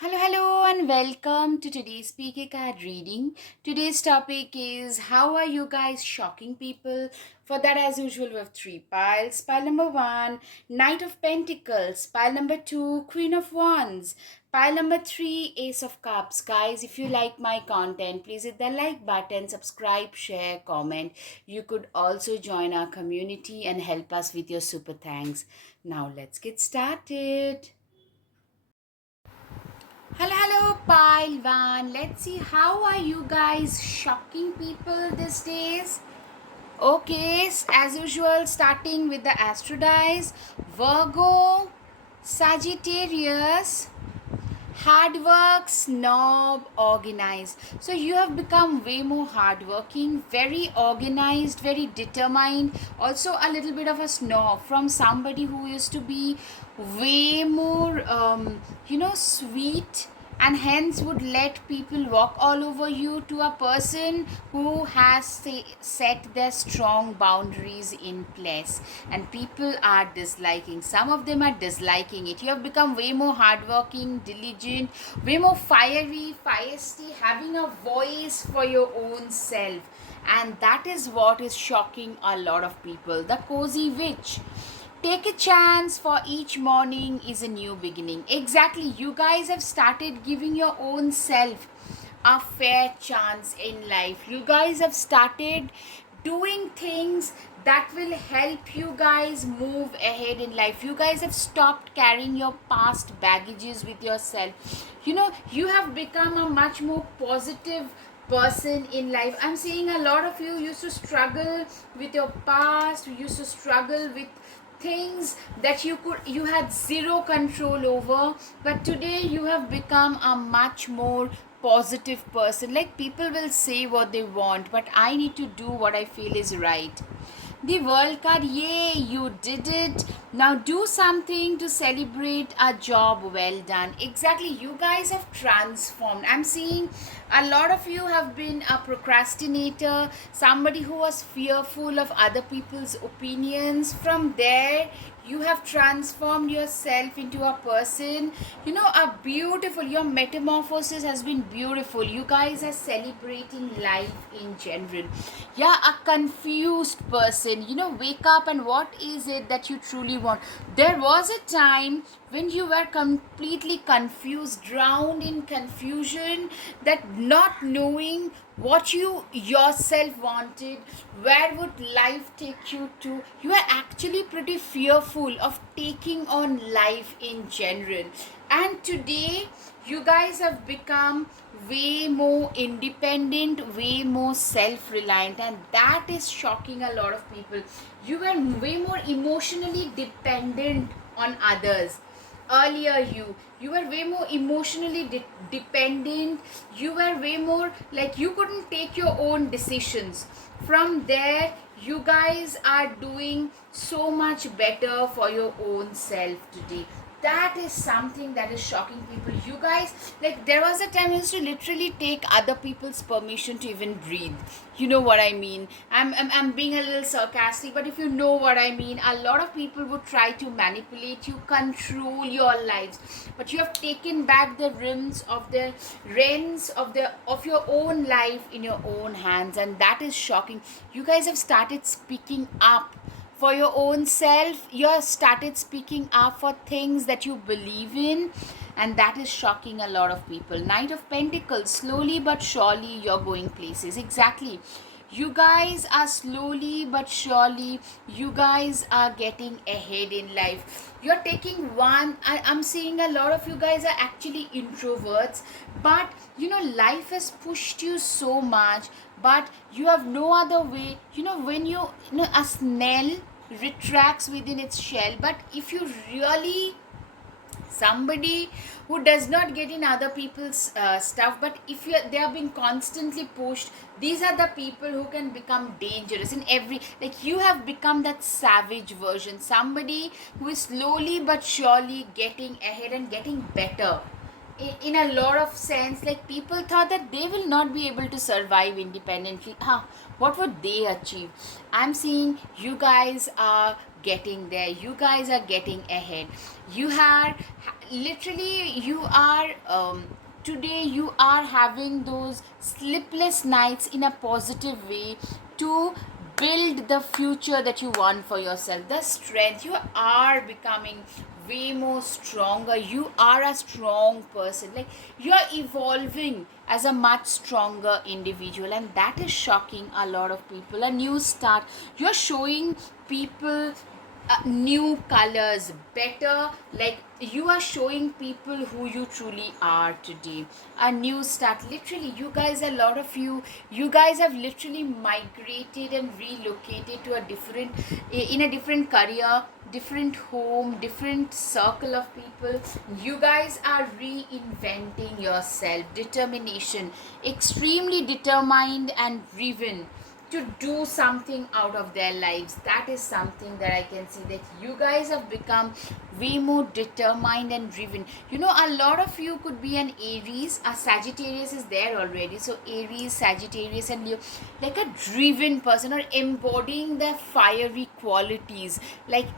Hello, and welcome to today's PK card reading. Today's topic is how are you guys shocking people? For that, as usual, we have three piles. Pile number one, Knight of Pentacles. Pile number two, Queen of Wands. Pile number three, Ace of Cups. Guys, if you like my content, please hit the like button, subscribe, share, comment. You could also join our community and help us with your super thanks. Now, let's get started. Hello, Pile One. Let's see how are you guys shocking people these days. Okay, as usual, starting with the Astro dice, Virgo, Sagittarius, hard work, snob, organized. So you have become way more hardworking, very organized, very determined, also a little bit of a snob from somebody who used to be way more sweet, and hence would let people walk all over you, to a person who has set their strong boundaries in place, and people are disliking, some of them are disliking it. You have become way more hardworking, diligent, way more fiery, feisty, having a voice for your own self, and that is what is shocking a lot of people. The cozy witch. Take a chance, for each morning is a new beginning. Exactly, you guys have started giving your own self a fair chance in life. You guys have started doing things that will help you guys move ahead in life. You guys have stopped carrying your past baggages with yourself. You have become a much more positive person in life. I'm seeing a lot of you used to struggle with your past, you used to struggle with things that you had zero control over, but today you have become a much more positive person. Like, people will say what they want, but I need to do what I feel is right. The World card, yay, you did it. Now do something to celebrate a job well done. Exactly, you guys have transformed. I'm seeing a lot of you have been a procrastinator, somebody who was fearful of other people's opinions. From there, you have transformed yourself into a person, a beautiful, your metamorphosis has been beautiful. You guys are celebrating life in general. Yeah, a confused person, wake up, and what is it that you truly want? There was a time when you were completely confused, drowned in confusion, that not knowing what you yourself wanted, where would life take you to. You are actually pretty fearful of taking on life in general, and today you guys have become way more independent, way more self-reliant, and that is shocking a lot of people. You were way more emotionally dependent on others. Earlier, you were way more emotionally dependent. You were way more like you couldn't take your own decisions. From there, you guys are doing so much better for your own self today. That is something that is shocking people. You guys, like, there was a time I used to literally take other people's permission to even breathe. You know what I mean? I'm being a little sarcastic, but if you know what I mean, a lot of people would try to manipulate you, control your lives, but you have taken back the reins of your own life in your own hands, and that is shocking. You guys have started speaking up for your own self. You have started speaking up for things that you believe in, and that is shocking a lot of people. Knight of Pentacles, slowly but surely you're going places. Exactly, you guys are slowly but surely, you guys are getting ahead in life. You're taking I'm seeing a lot of you guys are actually introverts, but life has pushed you so much, but you have no other way. When a snail retracts within its shell, but if you really, somebody who does not get in other people's stuff, but if they are being constantly pushed, these are the people who can become dangerous in every, like, you have become that savage version, somebody who is slowly but surely getting ahead and getting better. in a lot of sense, like people thought that they will not be able to survive independently. What would they achieve? I'm seeing you guys are getting there, you guys are getting ahead. You are literally, you are today you are having those sleepless nights in a positive way to build the future that you want for yourself. The strength, you are becoming way more stronger. You are a strong person, like you are evolving as a much stronger individual, and that is shocking a lot of people. A new start, you're showing people new colors, better, like you are showing people who you truly are today. A new start, literally, you guys, a lot of you guys have literally migrated and relocated to a different, in a different career, different home, different circle of people. You guys are reinventing yourself. Determination, extremely determined and driven to do something out of their lives. That is something that I can see, that you guys have become way more determined and driven. You know, a lot of you could be an Aries. A Sagittarius is there already, so Aries, Sagittarius and Leo, like a driven person, or embodying their fiery qualities, like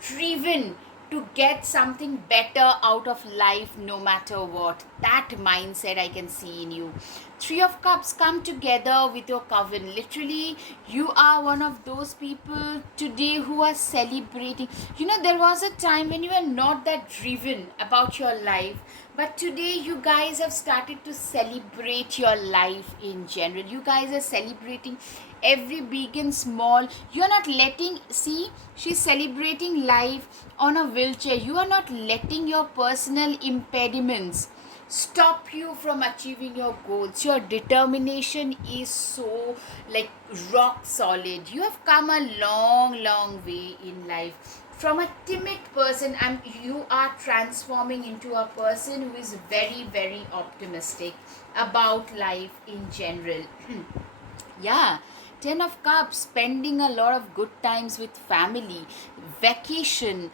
driven to get something better out of life no matter what. That mindset I can see in you. Three of Cups, come together with your coven. Literally, you are one of those people today who are celebrating. You know, there was a time when you were not that driven about your life, but today you guys have started to celebrate your life in general. You guys are celebrating every big and small. You're not letting, see, she's celebrating life on a wheelchair. You are not letting your personal impediments stop you from achieving your goals. Your determination is so, like, rock solid. You have come a long way in life. From a timid person, and you are transforming into a person who is very optimistic about life in general. Yeah. Ten of Cups, spending a lot of good times with family, vacation,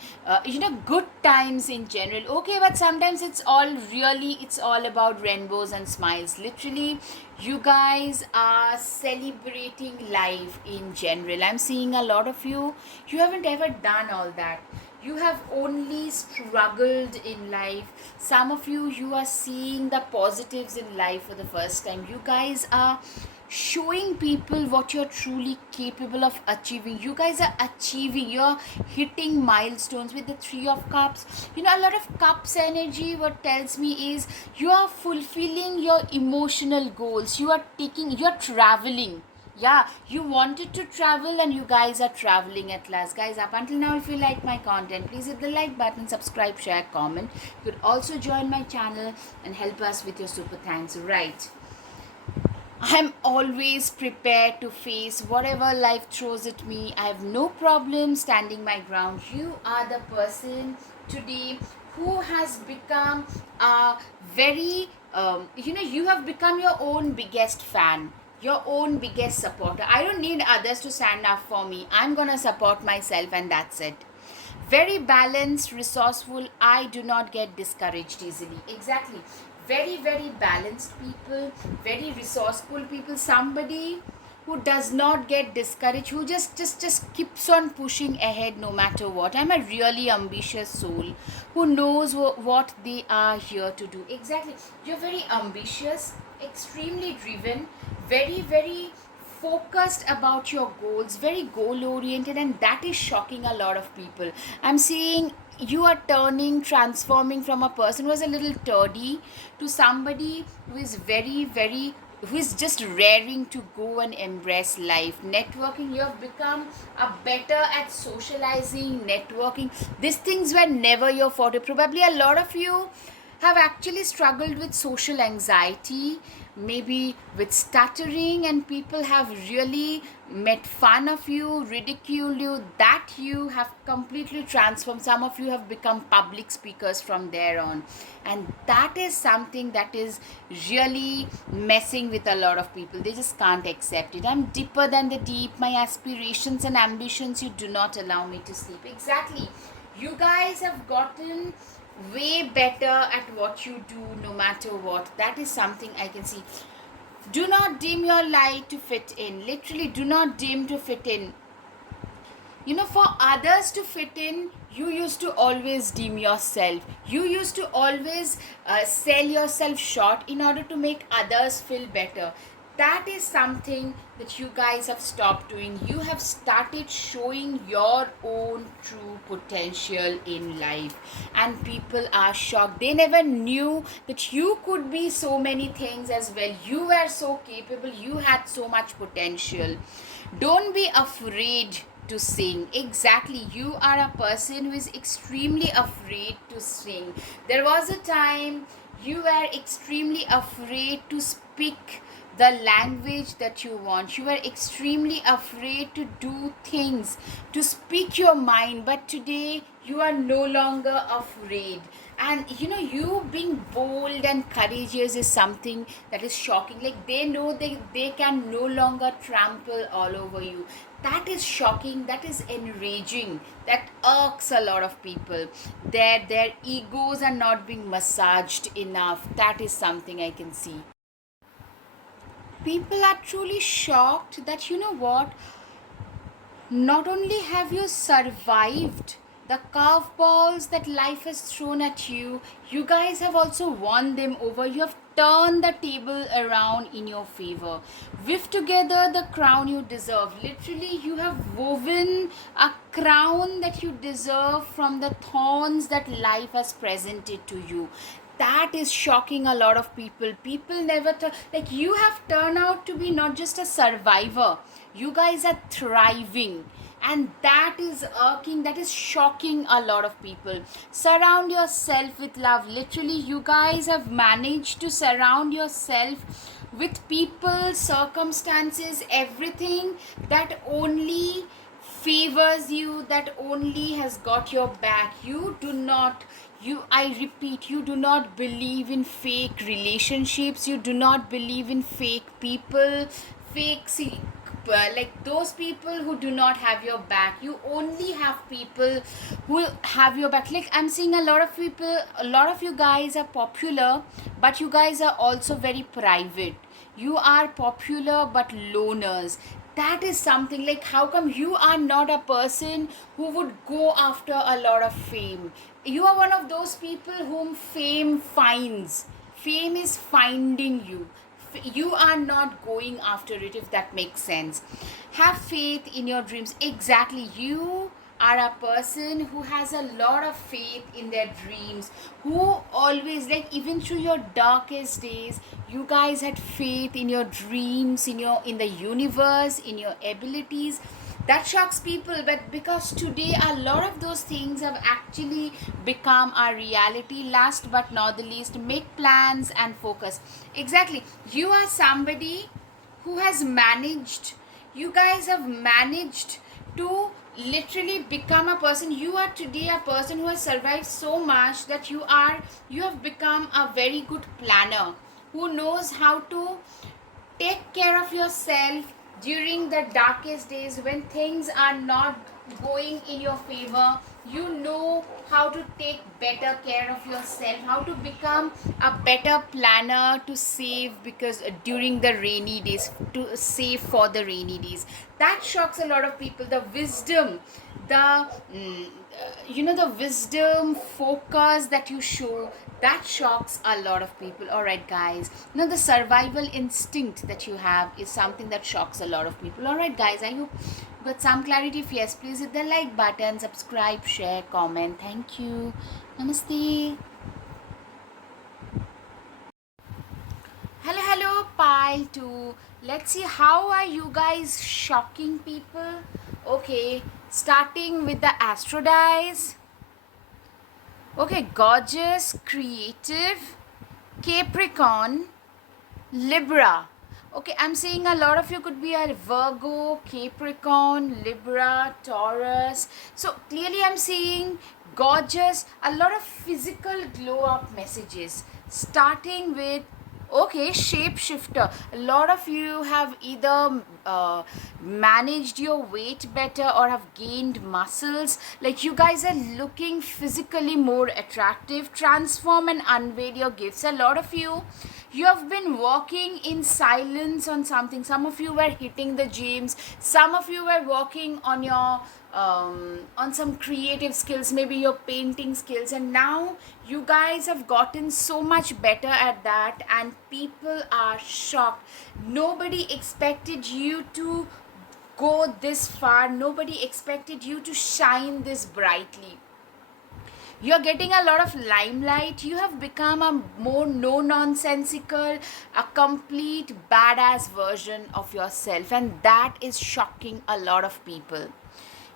good times in general. Okay, but sometimes it's all about rainbows and smiles. Literally, you guys are celebrating life in general. I'm seeing a lot of you haven't ever done all that. You have only struggled in life. Some of you are seeing the positives in life for the first time. You guys are showing people what you're truly capable of achieving. You guys are achieving, you're hitting milestones with the Three of Cups. You know, a lot of Cups energy, what tells me is you are fulfilling your emotional goals. You're traveling. Yeah, you wanted to travel and you guys are traveling at last. Guys, up until now, if you like my content, please hit the like button, subscribe, share, comment. You could also join my channel and help us with your super thanks. Right, I'm always prepared to face whatever life throws at me. I have no problem standing my ground. You are the person today who has become a very, you have become your own biggest fan, your own biggest supporter. I don't need others to stand up for me. I'm gonna support myself, and that's it. Very balanced, resourceful. I do not get discouraged easily. Exactly. Very balanced people, very resourceful people. Somebody who does not get discouraged, who just keeps on pushing ahead no matter what. I'm a really ambitious soul who knows what they are here to do. Exactly. You're very ambitious, extremely driven, very focused about your goals, very goal oriented, and that is shocking a lot of people. I'm seeing you are transforming from a person who was a little turdy to somebody who is very who is just raring to go and embrace life. Networking, you have become a better at socializing, networking. These things were never your forte. Probably a lot of you have actually struggled with social anxiety, maybe with stuttering, and people have really made fun of you, ridiculed you. That you have completely transformed. Some of you have become public speakers from there on, and that is something that is really messing with a lot of people. They just can't accept it. I'm deeper than the deep. My aspirations and ambitions, you do not allow me to sleep. Exactly. You guys have gotten way better at what you do no matter what. That is something I can see. Do not dim your light to fit in. Literally, do not dim to fit in. For others to fit in, you used to always dim yourself. You used to always sell yourself short in order to make others feel better. That is something that you guys have stopped doing. You have started showing your own true potential in life, and people are shocked. They never knew that you could be so many things as well. You were so capable, you had so much potential. Don't be afraid to sing. Exactly, you are a person who is extremely afraid to sing. There was a time you were extremely afraid to speak the language that you want. You were extremely afraid to do things, to speak your mind, but today you are no longer afraid. And you being bold and courageous is something that is shocking. Like, they know they can no longer trample all over you. That is shocking, that is enraging, that irks a lot of people. Their egos are not being massaged enough. That is something I can see. People are truly shocked that, what, not only have you survived the curveballs that life has thrown at you, you guys have also won them over. You have turned the table around in your favor. Weave together the crown you deserve. Literally, you have woven a crown that you deserve from the thorns that life has presented to you. That is shocking a lot of people. People never like, you have turned out to be not just a survivor, you guys are thriving, and that is irking, that is shocking a lot of people. Surround yourself with love. Literally, you guys have managed to surround yourself with people, circumstances, everything that only favors you, that only has got your back. You do not, I repeat, you do not believe in fake relationships. You do not believe in fake people, fake like those people who do not have your back. You only have people who have your back. Like, I'm seeing a lot of people, a lot of you guys are popular, but you guys are also very private. You are popular but loners. That is something. Like, how come you are not a person who would go after a lot of fame? You are one of those people whom fame finds. Fame is finding you. You are not going after it, if that makes sense. Have faith in your dreams. Exactly, you are a person who has a lot of faith in their dreams, who always, like, even through your darkest days, you guys had faith in your dreams, in the universe, in your abilities. That shocks people, but because today a lot of those things have actually become our reality. Last but not the least, make plans and focus. Exactly, you are somebody who has managed, you guys have managed to literally become a person. You are today a person who has survived so much that you have become a very good planner, who knows how to take care of yourself during the darkest days when things are not going in your favor. You know how to take better care of yourself, how to become a better planner to save, because during the rainy days, to save for the rainy days. That shocks a lot of people. The wisdom, the the wisdom focus that you show, that shocks a lot of people. All right, guys, the survival instinct that you have is something that shocks a lot of people. All right, guys, I hope you got some clarity. If yes, please hit the like button, subscribe, share, comment. Thank you. Namaste. Hello, pile 2. Let's see, how are you guys shocking people? Okay, starting with the astro dice. Okay, gorgeous, creative, Capricorn, Libra. Okay, I'm seeing a lot of you could be a Virgo, Capricorn, Libra, Taurus. So clearly I'm seeing gorgeous, a lot of physical glow up messages. Starting with Okay, shapeshifter. A lot of you have either managed your weight better or have gained muscles. Like you guys are looking physically more attractive. Transform and unveil your gifts. A lot of you have been working in silence on something. Some of you were hitting the gyms. Some of you were working on some creative skills, maybe your painting skills, and now you guys have gotten so much better at that, and people are shocked. Nobody expected you to go this far. Nobody expected you to shine this brightly. You're getting a lot of limelight. You have become a more no nonsensical, a complete badass version of yourself, and that is shocking a lot of people.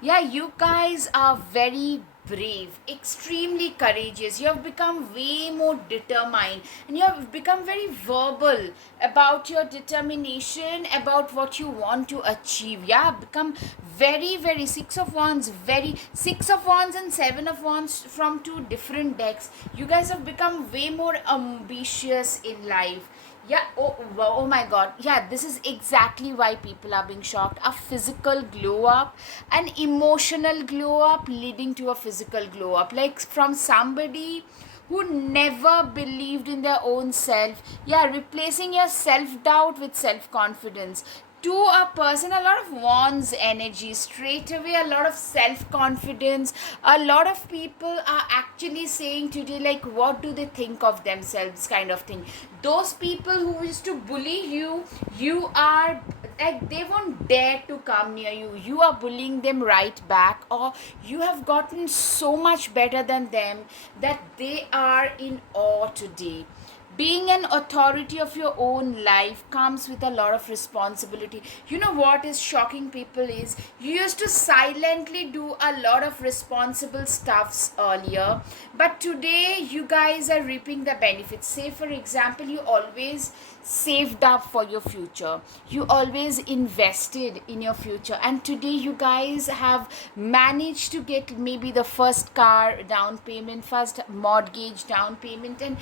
Yeah, you guys are very brave, extremely courageous. You have become way more determined, and you have become very verbal about your determination, about what you want to achieve. Yeah, become very, very Six of Wands and Seven of Wands from two different decks. You guys have become way more ambitious in life. Yeah, oh my god. Yeah, this is exactly why people are being shocked. A physical glow up, an emotional glow up leading to a physical glow up. Like from somebody who never believed in their own self. Yeah, replacing your self doubt with self confidence. To a person, a lot of wands energy straight away, a lot of self confidence. A lot of people are actually saying today, like, what do they think of themselves, kind of thing. Those people who used to bully you, you are like, they won't dare to come near you. You are bullying them right back, or you have gotten so much better than them that they are in awe today. Being an authority of your own life comes with a lot of responsibility. You know what is shocking people is, you used to silently do a lot of responsible stuffs earlier, but today you guys are reaping the benefits. Say for example, you always saved up for your future, you always invested in your future, and today you guys have managed to get maybe the first car down payment, first mortgage down payment, and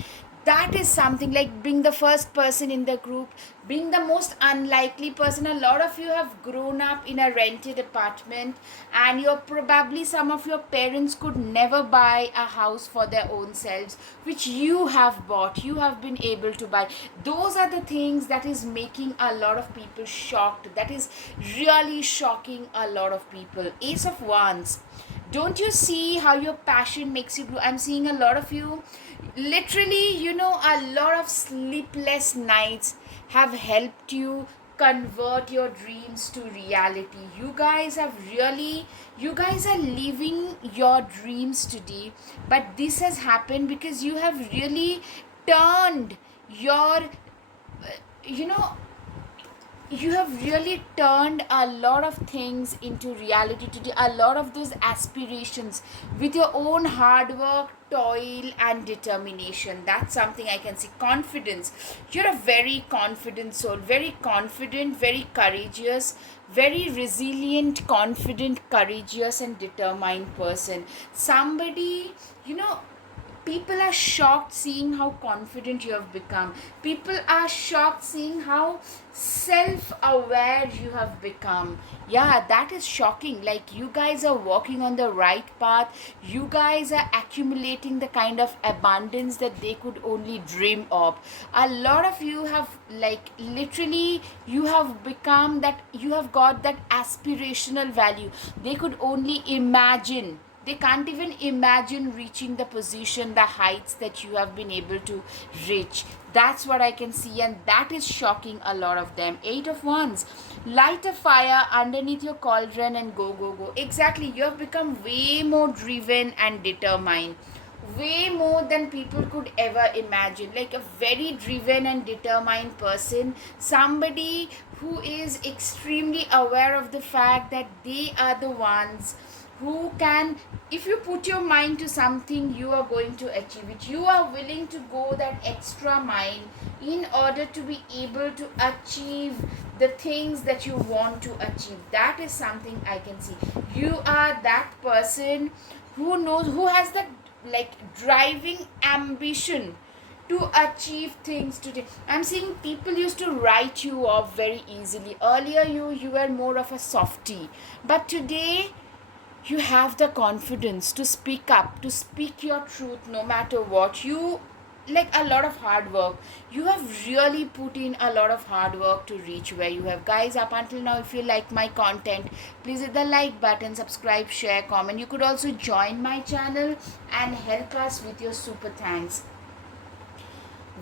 that is something. Like being the first person in the group, being the most unlikely person. A lot of you have grown up in a rented apartment, and you're probably, some of your parents could never buy a house for their own selves, which you have bought, you have been able to buy. Those are the things that is making a lot of people shocked. That is really shocking a lot of people. Ace of Wands. Don't you see how your passion makes you grow? I'm seeing a lot of you, literally, a lot of sleepless nights have helped you convert your dreams to reality. You guys are living your dreams today, but this has happened because you have really turned your, you know you have really turned a lot of things into reality today. A lot of those aspirations, with your own hard work, toil and determination. That's something I can see. Confidence. You're a very confident soul, very confident, very courageous, very resilient, confident, courageous and determined person. Somebody, people are shocked seeing how confident you have become. People are shocked seeing how self aware you have become. Yeah, that is shocking. Like, you guys are walking on the right path. You guys are accumulating the kind of abundance that they could only dream of. A lot of you have, like, literally, you have become that, you have got that aspirational value. They could only imagine, they can't even imagine reaching the position, the heights that you have been able to reach. That's what I can see, and that is shocking a lot of them. Eight of Wands. Light a fire underneath your cauldron and go, go, go. Exactly. You have become way more driven and determined. Way more than people could ever imagine. Like a very driven and determined person. Somebody who is extremely aware of the fact that they are the ones who can, if you put your mind to something, you are going to achieve it. You are willing to go that extra mile in order to be able to achieve the things that you want to achieve. That is something I can see. You are that person who knows, who has that, like, driving ambition to achieve things today. I'm seeing people used to write you off very easily. Earlier you were more of a softie, but today you have the confidence to speak up, to speak your truth no matter what. You like a lot of hard work. You have really put in a lot of hard work to reach where you have. Guys, up until now, if you like my content, please hit the like button, subscribe, share, comment. You could also join my channel and help us with your super thanks.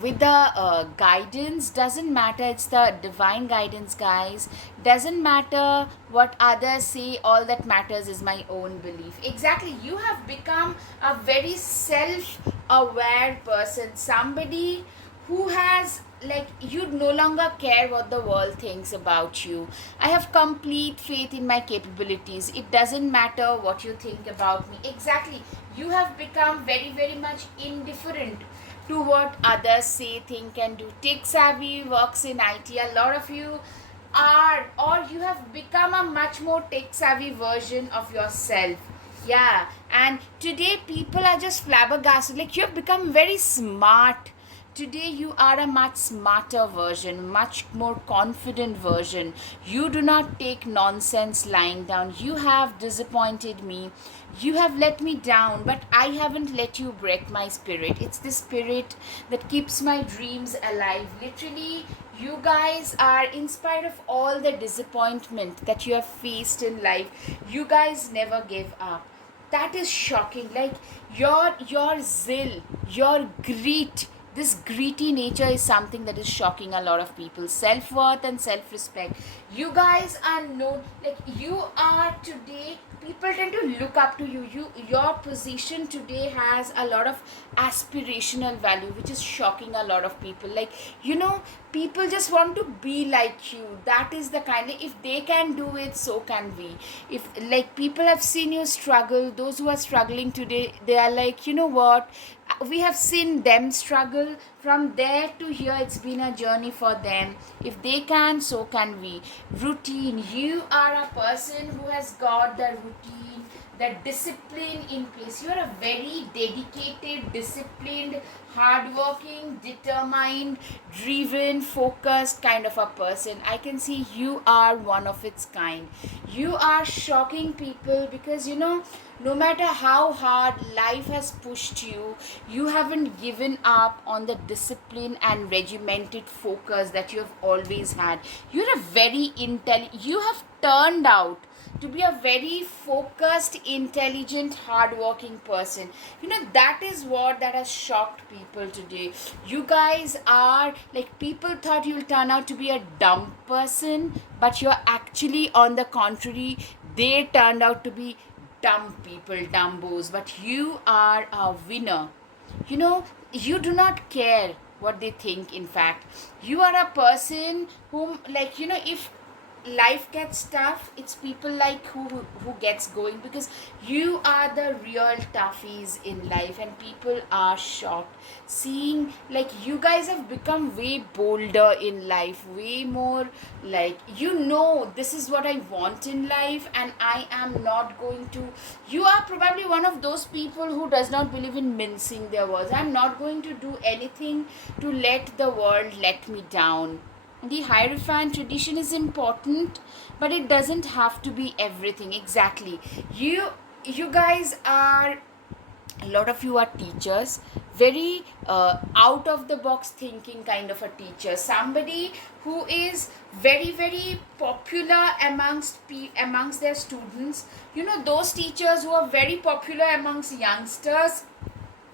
With the guidance, doesn't matter, it's the divine guidance, guys. Doesn't matter what others say, all that matters is my own belief. Exactly, you have become a very self aware person, somebody who has, like, you no longer care what the world thinks about you. I have complete faith in my capabilities. It doesn't matter what you think about me. Exactly, you have become very, very much indifferent to what others say, think, and do. Tech savvy, works in IT. A lot of you are, or you have become a much more tech savvy version of yourself. Yeah, and today people are just flabbergasted. Like, you have become very smart. Today you are a much smarter version, much more confident version. You do not take nonsense lying down. You have disappointed me. You have let me down, but I haven't let you break my spirit. It's the spirit that keeps my dreams alive. Literally, you guys are, in spite of all the disappointment that you have faced in life, you guys never give up. That is shocking. Like, your zeal, your greed, this greedy nature is something that is shocking a lot of people. Self-worth and self-respect, you guys are known, like, you are today, people tend to look up to you. Your position today has a lot of aspirational value, which is shocking a lot of people. Like, people just want to be like you. That is the kind of, if they can do it, so can we. If, like, people have seen you struggle, those who are struggling today, they are like, you know what, we have seen them struggle. From there to here, it's been a journey for them. If they can, so can we. Routine, you are a person who has got the routine, the discipline in place. You are a very dedicated, disciplined, hardworking, determined, driven, focused kind of a person. I can see you are one of its kind. You are shocking people because, no matter how hard life has pushed you, you haven't given up on the discipline and regimented focus that you have always had. You're a very you have turned out to be a very focused, intelligent, hardworking person. That is what that has shocked people today. You guys are, like, people thought you'll turn out to be a dumb person, but you're actually, on the contrary, they turned out to be dumb people, dumbos, but you are a winner. You do not care what they think. In fact, you are a person whom, like, if life gets tough, it's people like who gets going, because you are the real toughies in life, and people are shocked seeing, like, you guys have become way bolder in life, way more, like, this is what I want in life, and I am not going to. You are probably one of those people who does not believe in mincing their words. I'm not going to do anything to let the world let me down. The Hierophant tradition is important, but it doesn't have to be everything. Exactly. You guys are, a lot of you are teachers, very out of the box thinking kind of a teacher, somebody who is very, very popular amongst their students. Those teachers who are very popular amongst youngsters,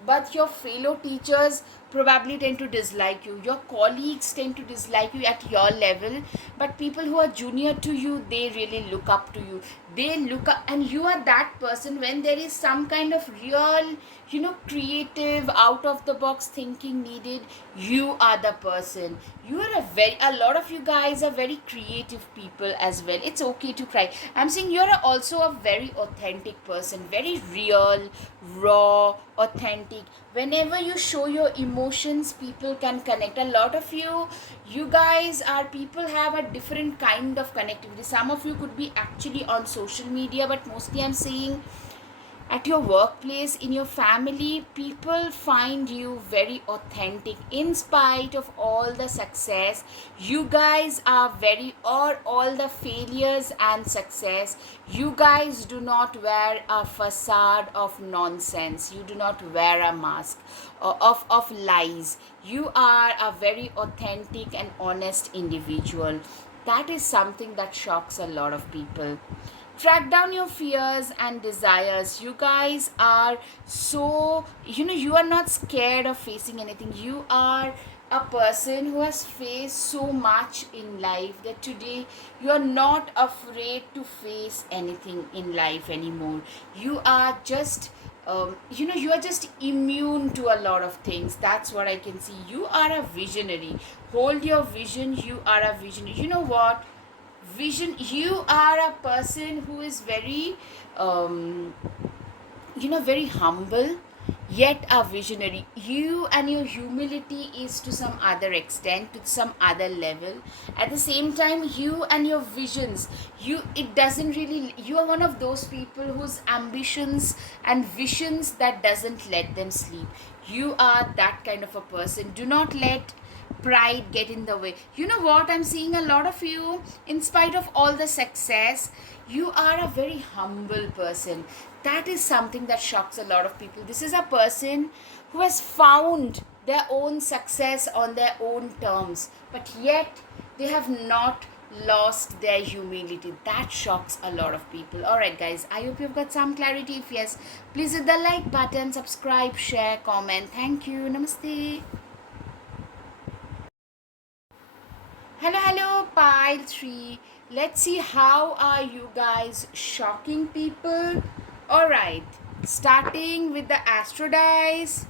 but your fellow teachers probably tend to dislike you. Your colleagues tend to dislike you at your level, but people who are junior to you, they really look up to you. They look up, and you are that person when there is some kind of real, creative, out of the box thinking needed. You are the person. You are a lot of you guys are very creative people as well. It's okay to cry. I'm saying you're also a very authentic person, very real, raw, authentic. Whenever you show your emotions, people can connect. A lot of you guys are, people have a different kind of connectivity. Some of you could be actually on social media, but mostly I'm saying at your workplace, in your family, people find you very authentic in spite of all the success. You guys are very, or all the failures and success, you guys do not wear a facade of nonsense, you do not wear a mask of lies. You are a very authentic and honest individual. That is something that shocks a lot of people. Track down your fears and desires. You guys are so, you are not scared of facing anything. You are a person who has faced so much in life that today you are not afraid to face anything in life anymore. You are just you are just immune to a lot of things. That's what I can see. You are a visionary. Hold your vision. You are a visionary. You know what? Vision, you are a person who is very very humble, yet a visionary. You and your humility is to some other extent, to some other level. At the same time, you and your visions, it doesn't really, you are one of those people whose ambitions and visions that doesn't let them sleep. You are that kind of a person. Do not let pride get in the way. You know what, I'm seeing a lot of you, in spite of all the success, you are a very humble person. That is something that shocks a lot of people. This is a person who has found their own success on their own terms, but yet they have not lost their humility. That shocks a lot of people. Alright guys, I hope you've got some clarity. If yes, please hit the like button, subscribe, share, comment. Thank you. Namaste. Hello, pile 3. Let's see how are you guys shocking people. Alright, starting with the astro dice.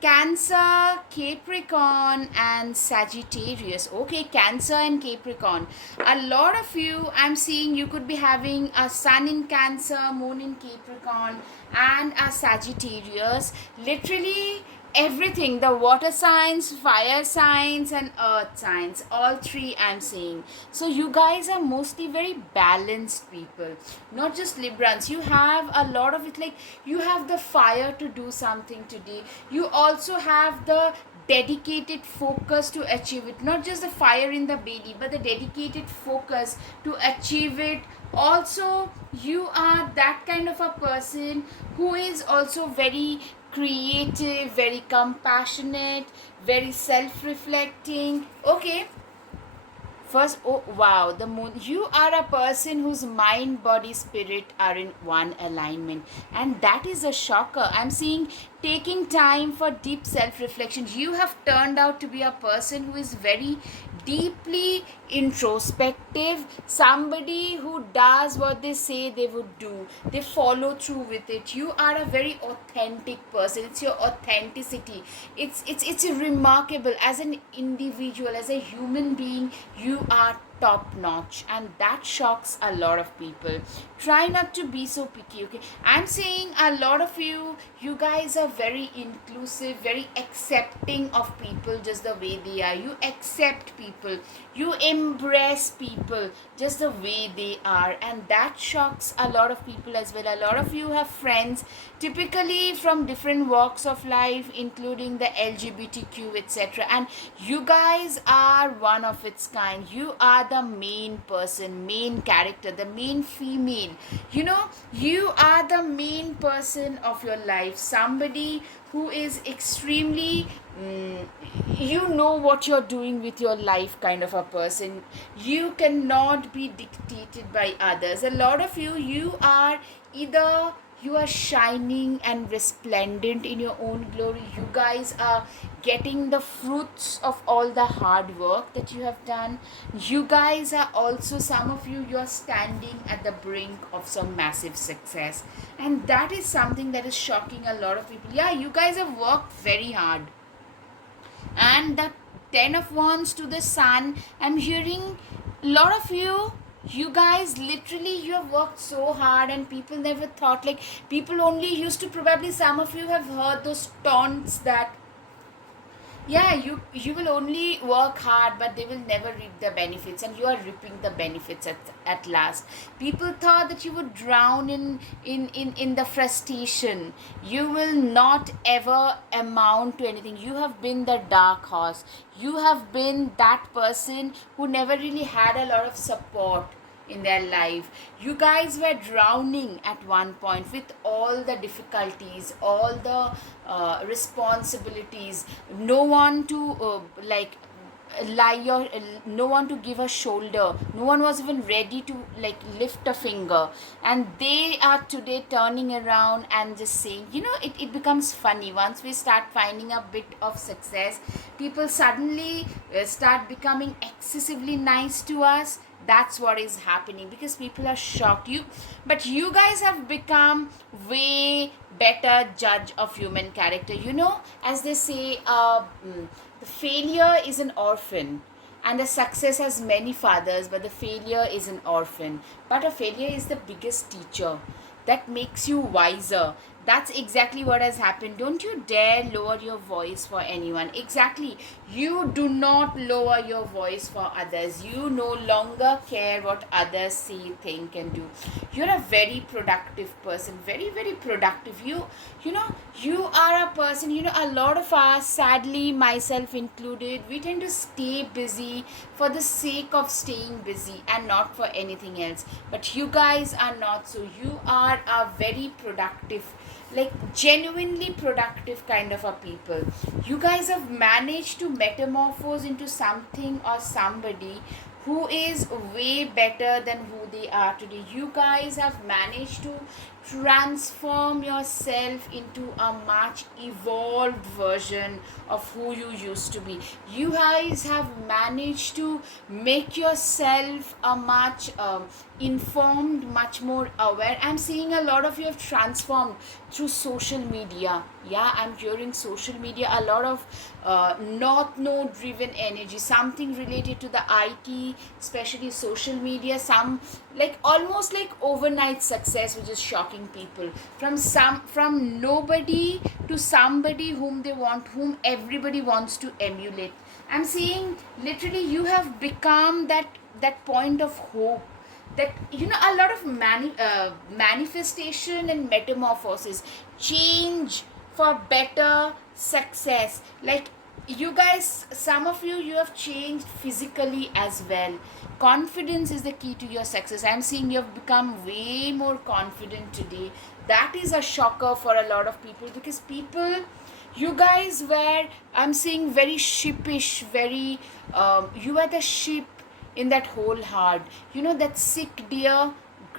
Cancer, Capricorn, and Sagittarius. Okay, Cancer and Capricorn. A lot of you, I'm seeing you could be having a Sun in Cancer, Moon in Capricorn, and a Sagittarius. Literally everything, the water signs, fire signs, and earth signs, all three I'm seeing. So you guys are mostly very balanced people, not just Librans. You have a lot of it, like you have the fire to do something today. You also have the dedicated focus to achieve it, not just the fire in the belly, but the dedicated focus to achieve it. Also, you are that kind of a person who is also very creative, very compassionate, very self-reflecting. Okay, first, oh wow, the moon. You are a person whose mind, body, spirit are in one alignment, and that is a shocker. I'm seeing taking time for deep self reflection. You have turned out to be a person who is very deeply introspective, somebody who does what they say they would do, they follow through with it. You are a very authentic person. It's your authenticity, it's remarkable. As an individual, as a human being, you are top notch, and that shocks a lot of people. Try not to be so picky. Okay, I'm saying a lot of you guys are very inclusive, very accepting of people just the way they are. You accept people, you embrace people just the way they are, and that shocks a lot of people as well. A lot of you have friends typically from different walks of life, including the LGBTQ, etc., and you guys are one of its kind. You are the main person, main character, the main female. You are the main person of your life, somebody who is extremely you know what you're doing with your life kind of a person. You cannot be dictated by others. A lot of you are either you are shining and resplendent in your own glory. You guys are getting the fruits of all the hard work that you have done. You guys are also, some of you're standing at the brink of some massive success, and that is something that is shocking a lot of people. Yeah, you guys have worked very hard. And the 10 of wands to the sun, I'm hearing a lot of you guys, literally you have worked so hard, and people never thought, like people only used to, probably some of you have heard those taunts that Yeah, you will only work hard, but they will never reap the benefits, and you are reaping the benefits at last. People thought that you would drown in the frustration. You will not ever amount to anything. You have been the dark horse. You have been that person who never really had a lot of support in their life. You guys were drowning at one point with all the difficulties, all the responsibilities. No one to lie your no one to give a shoulder. No one was even ready to like lift a finger, and they are today turning around and just saying, it becomes funny once we start finding a bit of success. People suddenly start becoming excessively nice to us. That's what is happening, because people are shocked. But you guys have become way better judge of human character. As they say, the failure is an orphan, and the success has many fathers, but the failure is an orphan. But a failure is the biggest teacher that makes you wiser. That's exactly what has happened. Don't you dare lower your voice for anyone. Exactly. You do not lower your voice for others. You no longer care what others say, think, and do. You're a very productive person. Very, very productive. You are a person, a lot of us, sadly, myself included, we tend to stay busy for the sake of staying busy and not for anything else. But you guys are not so. You are a very productive, like genuinely productive kind of a people. You guys have managed to metamorphose into something or somebody who is way better than who they are today. You guys have managed to transform yourself into a much evolved version of who you used to be. You guys have managed to make yourself a much informed, much more aware. I'm seeing a lot of you have transformed through social media. Yeah, I'm hearing social media, a lot of not node driven energy, something related to the IT, especially social media, some like almost like overnight success, which is shocking people. From nobody to somebody whom everybody wants to emulate. I'm seeing literally you have become that point of hope, that a lot of manifestation and metamorphosis, change for better success. Like you guys, some of you have changed physically as well. Confidence is the key to your success. I'm seeing you have become way more confident today. That is a shocker for a lot of people, because people, you guys were, I'm seeing, very sheepish, very you were the sheep in that whole heart. That sick deer,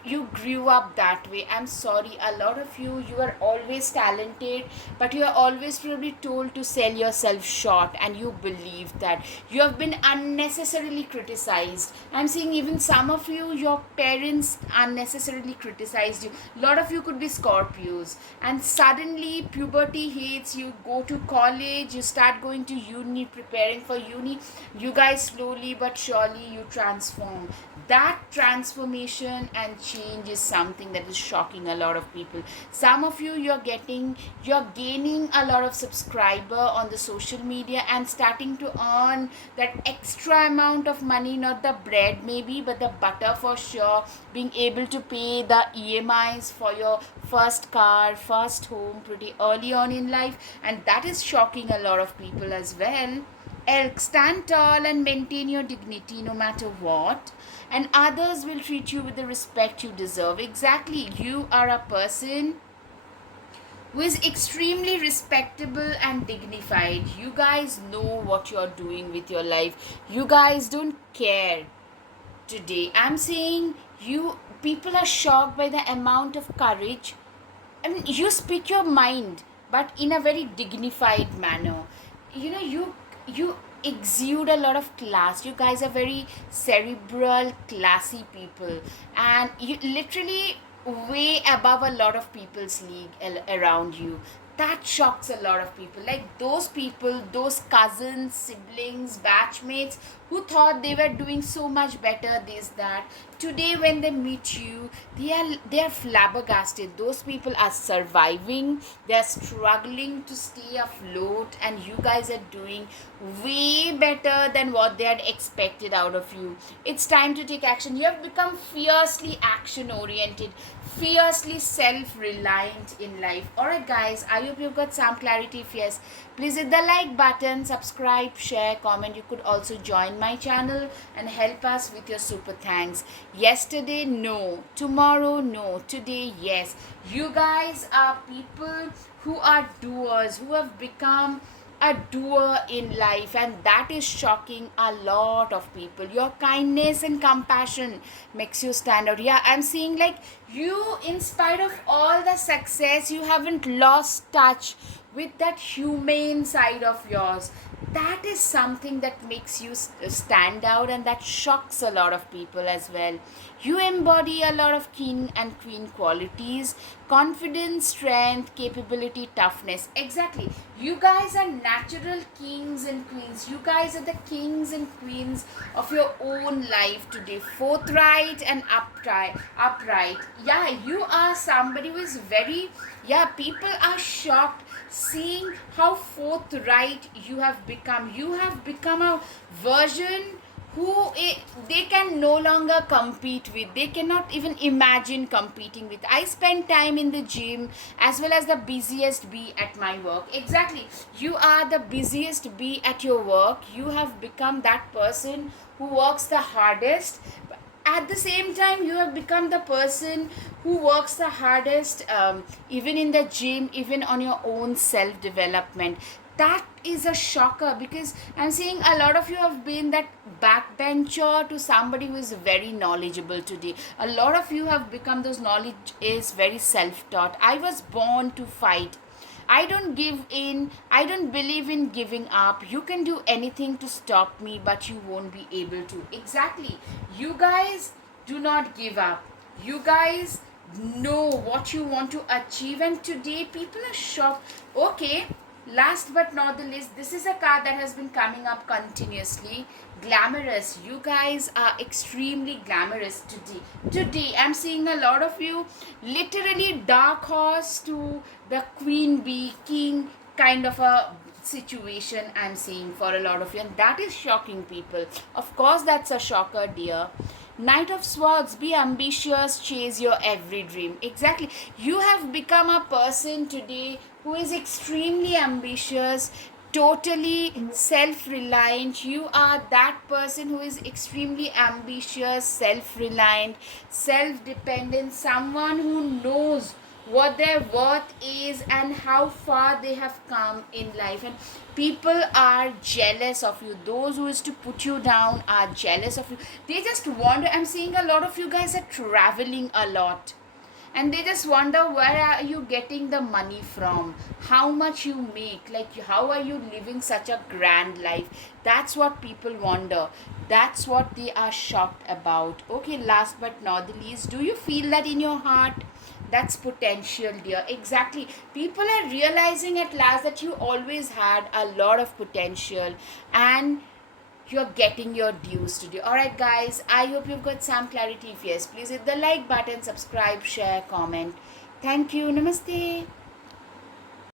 you grew up that way. I'm sorry, a lot of you are always talented, but you are always probably told to sell yourself short, and you believe that. You have been unnecessarily criticized. I'm seeing even some of you, your parents unnecessarily criticized you. A lot of you could be Scorpios, and suddenly puberty hits, you go to college, you start going to uni, preparing for uni. You guys slowly but surely you transform. That transformation and change is something that is shocking a lot of people. Some of you're gaining a lot of subscriber on the social media and starting to earn that extra amount of money, not the bread maybe, but the butter for sure. Being able to pay the EMIs for your first car, first home pretty early on in life, and that is shocking a lot of people as well. Elk, stand tall and maintain your dignity no matter what, and others will treat you with the respect you deserve. Exactly, you are a person who is extremely respectable and dignified. You guys know what you're doing with your life. You guys don't care today. I'm saying people are shocked by the amount of courage. I mean, you speak your mind, but in a very dignified manner. You exude a lot of class. You guys are very cerebral, classy people, and you literally way above a lot of people's league around you. That shocks a lot of people. Like those people, those cousins, siblings, batchmates who thought they were doing so much better, this, that. Today, when they meet you, they are flabbergasted. Those people are surviving, they are struggling to stay afloat, and you guys are doing way better than what they had expected out of you. It's time to take action. You have become fiercely action oriented, fiercely self-reliant in life. Alright guys, I hope you've got some clarity. If yes, please hit the like button, subscribe, share, comment. You could also join my channel and help us with your super thanks. Yesterday no, tomorrow no, today yes. You guys are people who are doers, who have become a doer in life, and that is shocking a lot of people. Your kindness and compassion makes you stand out. Yeah, I'm seeing like you, in spite of all the success, you haven't lost touch with that humane side of yours. That is something that makes you stand out, and that shocks a lot of people as well. You embody a lot of king and queen qualities: confidence, strength, capability, toughness. Exactly. You guys are natural kings and queens. You guys are the kings and queens of your own life today. Forthright and upright. Yeah, you are somebody who is very, yeah, people are shocked seeing how forthright you have become. You have become a version who they can no longer compete with. They cannot even imagine competing with. I spend time in the gym as well as the busiest bee at my work. Exactly. You are the busiest bee at your work. You have become that person who works the hardest. At the same time, you have become the person who works the hardest, even in the gym, even on your own self development. That is a shocker, because I'm seeing a lot of you have been that backbencher to somebody who is very knowledgeable today. A lot of you have become those knowledge is very self taught. I was born to fight. I don't give in. I don't believe in giving up. You can do anything to stop me, but you won't be able to. Exactly. You guys do not give up. You guys know what you want to achieve, and today people are shocked. Okay, last but not the least, this is a card that has been coming up continuously. Glamorous. You guys are extremely glamorous today. Today I'm seeing a lot of you literally dark horse to the queen bee king kind of a situation. I'm seeing for a lot of you, and that is shocking people. Of course that's a shocker, dear. Knight of Swords, be ambitious, chase your every dream. Exactly. You have become a person today who is extremely ambitious, totally self reliant. You are that person who is extremely ambitious, self reliant, self dependent, someone who knows what their worth is and how far they have come in life, and people are jealous of you. Those who is to put you down are jealous of you. They just wonder. I'm seeing a lot of you guys are traveling a lot, and they just wonder where are you getting the money from, how much you make, like how are you living such a grand life. That's what people wonder. That's what they are shocked about. Okay, last but not the least, do you feel that in your heart? That's potential, dear. Exactly. People are realizing at last that you always had a lot of potential, and you're getting your dues today. Alright guys, I hope you've got some clarity. If yes, please hit the like button, subscribe, share, comment. Thank you. Namaste.